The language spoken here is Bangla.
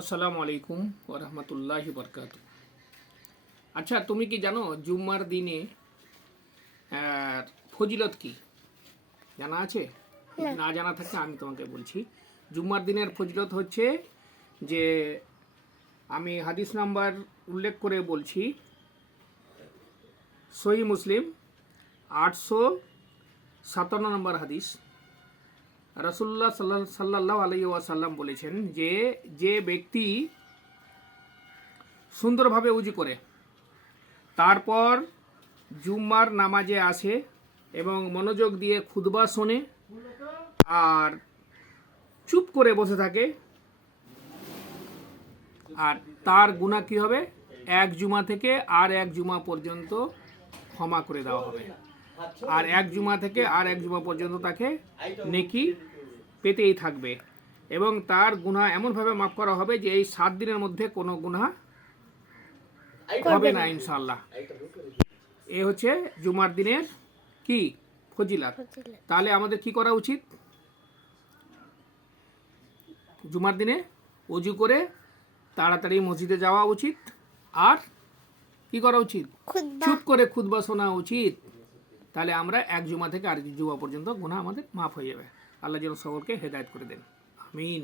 আসসালামু আলাইকুম ওয়া রাহমাতুল্লাহি ওয়া বারাকাতুহু। আচ্ছা, তুমি কি জানো জুম্মার দিনে ফজিলত কি জানা আছে? না জানা থাকলে আমি তোমাকে বলছি। জুম্মার দিনের ফজিলত হচ্ছে যে, আমি হাদিস নাম্বার উল্লেখ করে বলছি, সহিহ মুসলিম 857 নম্বর হাদিস। রাসূলুল্লাহ সাল্লাল্লাহু আলাইহি ওয়াসাল্লাম বলেছেন যে, যে ব্যক্তি সুন্দরভাবে উজু করে তারপর জুম্মার নামাজে আসে এবং মনোযোগ দিয়ে খুতবা শোনে আর চুপ করে বসে থাকে, আর তার গুনাহ কি হবে? এক জুমা থেকে আর এক জুমা পর্যন্ত ক্ষমা করে দেওয়া হবে, আর এক জুমা থেকে আর এক জুমা পর্যন্ত তাকে নেকি পেতেই থাকবে এবং তার গুনাহ এমনভাবে মাফ করা হবে যে এই 7 দিনের মধ্যে কোনো গুনাহ হবে না ইনশাআল্লাহ। এ হচ্ছে জুমার দিনের কি ফজিলত। তাহলে আমাদের কি করা উচিত? জুমার দিনে ওযু করে তাড়াতাড়ি মসজিদে যাওয়া উচিত, আর কি করা উচিত? চুপ করে খুতবা শোনা উচিত। তাহলে আমরা এক জুমা থেকে আর জুমা পর্যন্ত গুনাহ আমাদের মাফ হয়ে যাবে। আল্লাহ যেন সকলকে হেদায়েত করে দেন। আমিন।